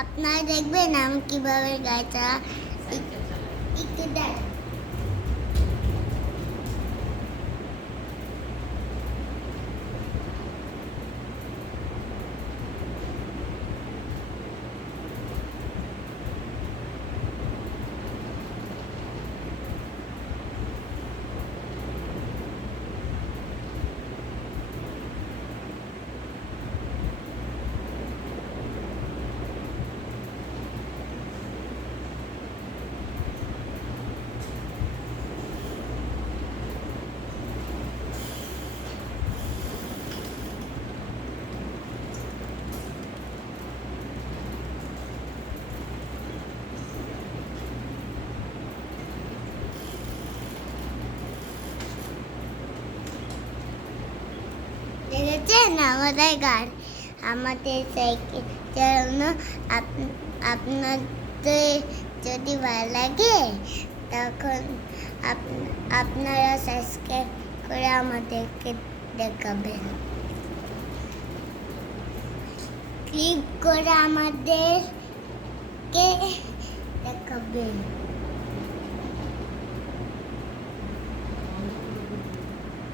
আপনারা দেখবেন আমি কিভাবে গাড়িটা একটু দেখ। দেখেছেন আমাদের গাড়ি, আমাদের সাইকেল চালানো। আপনাদের যদি ভালো লাগে তখন আপনারা সাবস্ক্রাইব করে আমাদেরকে দেখাবেন, ক্লিক করে আমাদেরকে দেখাবেন।